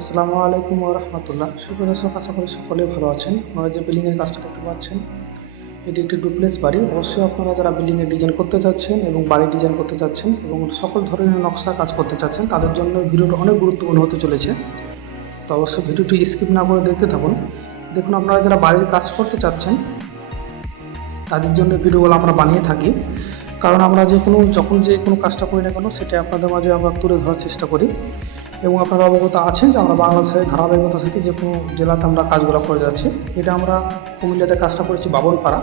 আসসালামু আলাইকুম ওয়া রাহমাতুল্লাহ। সুপ্রিয় দর্শক, আশা করি সকলেই ভালো আছেন। আপনারা যে বিল্ডিংয়ের কাজটা দেখতে পাচ্ছেন, এটি একটি ডুপ্লেক্স বাড়ি। অবশ্যই আপনারা যারা বিল্ডিংয়ের ডিজাইন করতে চাচ্ছেন এবং বাড়ি ডিজাইন করতে চাচ্ছেন এবং সকল ধরনের নকশা কাজ করতে চাচ্ছেন, তাদের জন্য ভিডিওটা অনেক গুরুত্বপূর্ণ হতে চলেছে। তো অবশ্যই ভিডিওটি স্কিপ না করে দেখতে থাকুন। দেখুন, আপনারা যারা বাড়ির কাজ করতে চাচ্ছেন তাদের জন্য ভিডিওগুলো আমরা বানিয়ে থাকি, কারণ আমরা যখন যে কোনো কাজটা করি না কেন, সেটা আপনাদের মাঝে আমরা তুলে ধরার চেষ্টা করি। এবং আপনারা অবগত আছেন যে আমরা বাংলাদেশের ধারাবাহিকতার সাথে যে কোনো জেলাতে আমরা কাজগুলো করে যাচ্ছি। এটা আমরা কুমিল্লাতে কাজটা করেছি বাবনপাড়া।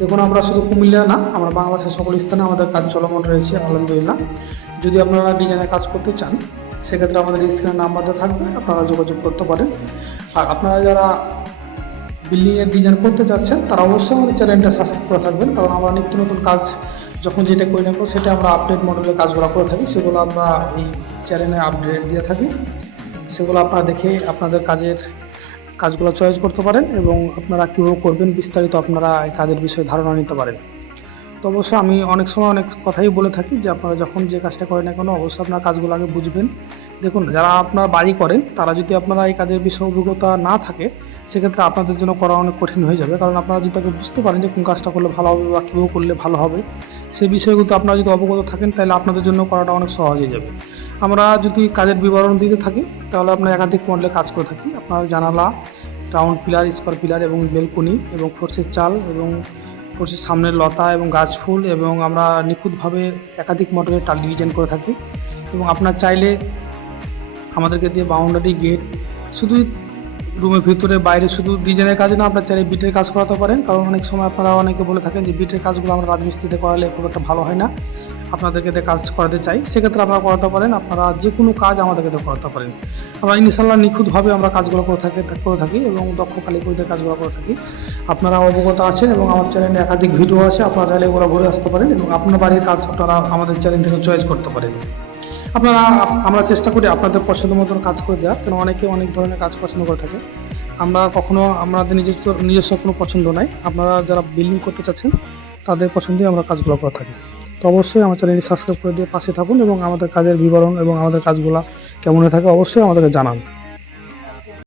দেখুন, আমরা শুধু কুমিল্লা না, আমরা বাংলাদেশের সকল স্থানে আমাদের কাজ চলমান রয়েছে আলহামদুলিল্লাহ। যদি আপনারা ডিজাইনের কাজ করতে চান, সেক্ষেত্রে আমাদের স্ক্রিনের নাম্বারটা থাকবে, আপনারা যোগাযোগ করতে পারেন। আর আপনারা যারা বিল্ডিংয়ের ডিজাইন করতে যাচ্ছেন, তারা অবশ্যই আমাদের চ্যানেলটা সাবস্ক্রাইব করে থাকবেন, কারণ আমরা নিত্য নতুন কাজ যখন যেটা করি না সেটা আমরা আপডেট মডেলের কাজগুলো করে থাকি। সেগুলো আমরা এই চ্যানেলে আপডেট দিয়ে থাকি। সেগুলো আপনারা দেখে আপনাদের কাজগুলো চয়েস করতে পারেন এবং আপনারা কীভাবে করবেন বিস্তারিত আপনারা এই কাজের বিষয়ে ধারণা নিতে পারেন। তো অবশ্যই আমি অনেক সময় অনেক কথাই বলে থাকি যে আপনারা যখন যে কাজটা করেন না কেন, অবশ্যই আপনার কাজগুলো আগে বুঝবেন। দেখুন, যারা আপনারা বাড়ি করেন, তারা যদি আপনারা এই কাজের বিষয়ে অভিজ্ঞতা না থাকে, সেক্ষেত্রে আপনাদের জন্য করা অনেক কঠিন হয়ে যাবে। কারণ আপনারা যদি তাকে বুঝতে পারেন যে কোন কাজটা করলে ভালো হবে বা কীভাবে করলে ভালো হবে, সেই বিষয়গুলো আপনারা যদি অবগত থাকেন, তাহলে আপনাদের জন্য করাটা অনেক সহজ হয়ে যাবে। আমরা যদি কাজের বিবরণ দিতে থাকি, তাহলে আমরা একাধিক মডেলে কাজ করে থাকি। আপনার জানালা, রাউন্ড পিলার, স্কোয়ার পিলার এবং বেলকনি এবং ফোর্সের চাল এবং ফোর্সের সামনের লতা এবং গাছ ফুল, এবং আমরা নিখুঁতভাবে একাধিক মডেলের টালি ডিজাইন করে থাকি। এবং আপনার চাইলে আমাদেরকে দিয়ে বাউন্ডারি, গেট, শুধু রুমের ভিতরে বাইরে শুধু ডিজাইনের কাজ না, আপনার চাইলে বিটের কাজ করাতে পারেন। কারণ অনেক সময় আপনারা অনেকে বলে থাকেন যে বিটের কাজগুলো আমরা রাজমিস্ত্রিতে করালে খুব একটা ভালো হয় না, আপনাদেরকে দিয়ে কাজ করাতে চাই। সেক্ষেত্রে আপনারা করাতে পারেন, আপনারা যে কোনো কাজ আমাদেরকে দিয়ে করাতে পারেন। আমরা ইনশাল্লাহ নিখুঁতভাবে আমরা কাজগুলো করে থাকি এবং দক্ষ কারিগরদের কাজগুলো করে থাকি। আপনারা অবগত আছেন এবং আমার চ্যানেলে একাধিক ভিডিও আছে, আপনারা চাইলে এগুলো ঘুরে আসতে পারেন এবং আপনার বাড়ির কাজ আপনারা আমাদের চ্যানেল থেকে চয়েস করতে পারেন। আমরা চেষ্টা করি আপনাদের পছন্দ মতন কাজ করে দেওয়া, কারণ অনেকে অনেক ধরনের কাজ পছন্দ করে থাকে। আমরা কখনো আমাদের নিজস্ব কোনো পছন্দ নাই। আপনারা যারা বিল্ডিং করতে চাচ্ছেন, তাদের পছন্দই আমরা কাজগুলো করে থাকি। তো অবশ্যই আমার চ্যানেলটি সাবস্ক্রাইব করে দিয়ে পাশে থাকুন এবং আমাদের কাজের বিবরণ এবং আমাদের কাজগুলো কেমন হয়ে থাকে অবশ্যই আমাদেরকে জানান।